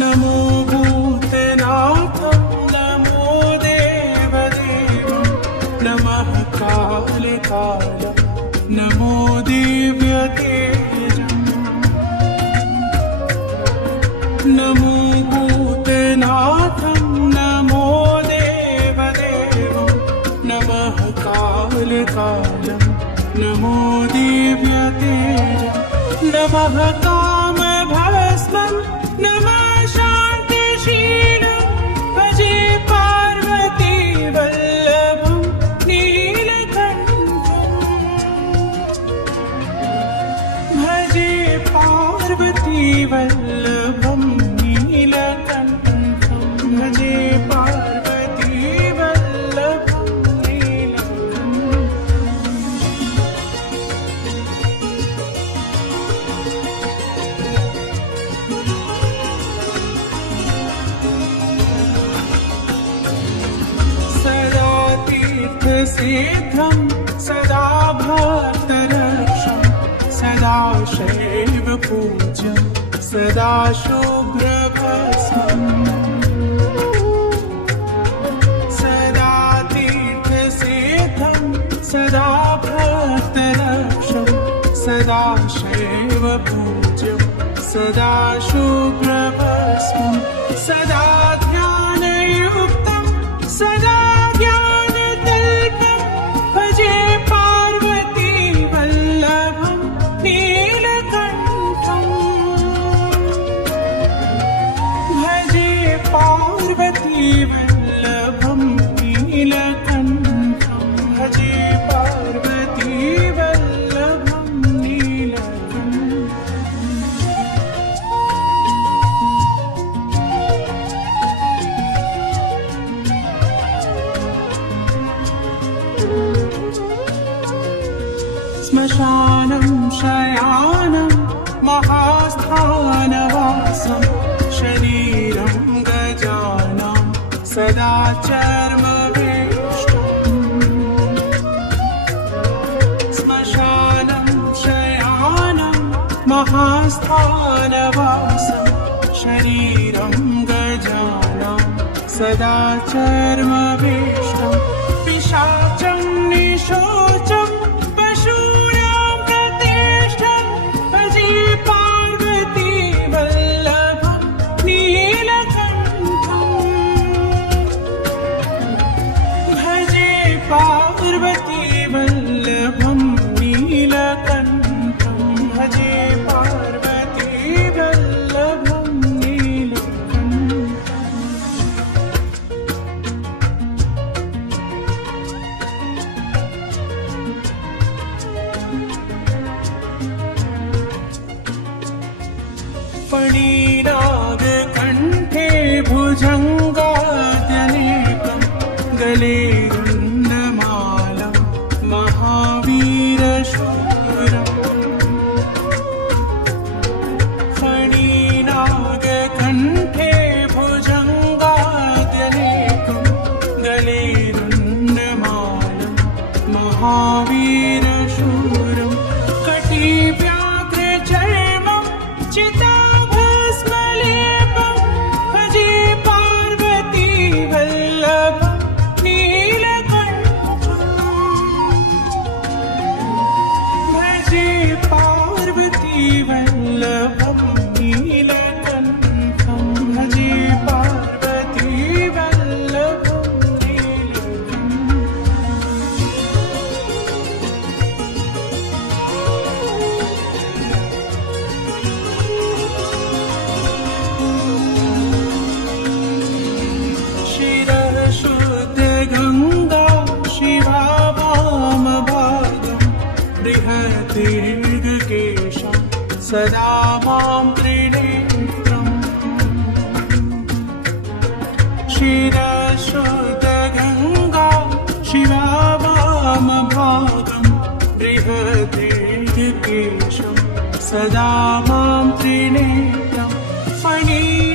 नमो भूतनाथं नमो देवदेव नमः कालिकाल नमो दिव्यतेजम् नमो भूतनाथं नमो देवदेव नमः कालिकालं नमो दिव्यतेज नमः कामभस्मं तीर्थसिद्धं सदा भक्तरक्षं सदा शैव पूज्यं सदा शुभ्रभस्मम् सदा तीर्थसिद्धं सदा भक्तरक्षं सदा शैव पूज्यं सदा शुभ्रभस्मं सदा श्मशानं शयानं महास्थानवासं शरीरं गजानां सदा चर्मवेष्टम् श्मशानं शयानं महास्थानवासं शरीरं गजानां सदा चर्मवेष्टं बृहतीर्घकेशं सदा मां त्रिनेत्रम् शिरः शुद्धगङ्गा शिवा वामभागं बृहतीर्घकेशं सदा मां त्रिनेत्रं। फणीनागकर्णं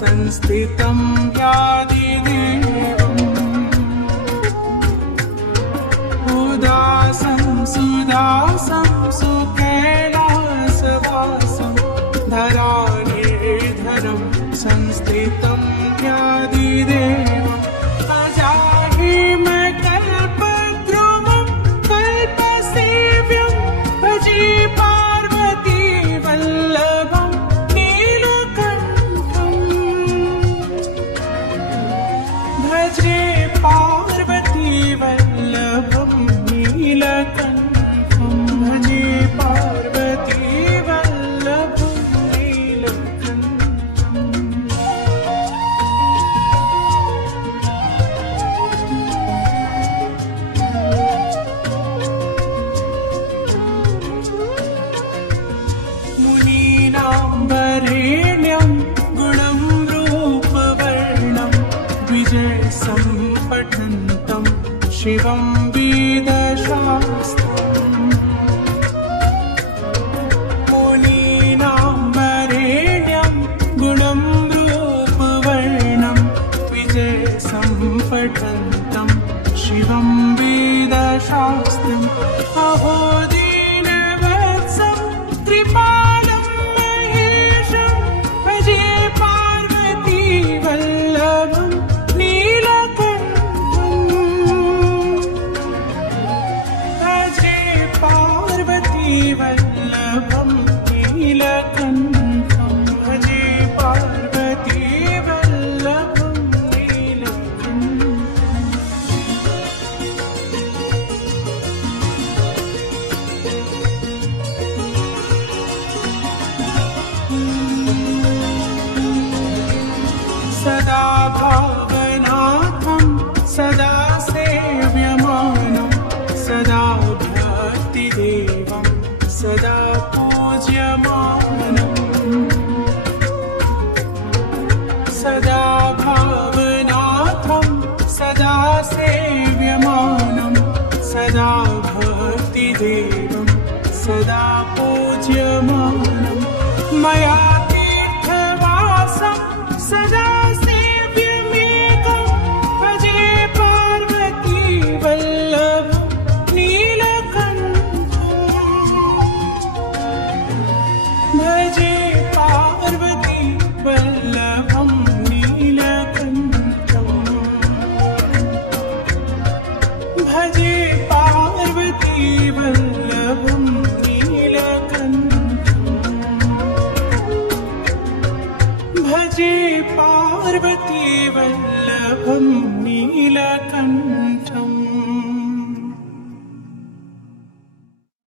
संस्थितं यादिदेवम्। उदासं सुदासं सुख शिवं वेदशास्त्रम् मुनीनाम्बरेण्यं गुणं रूपवर्णं द्विजसं शिवं वेदशास्त्रम् 还记。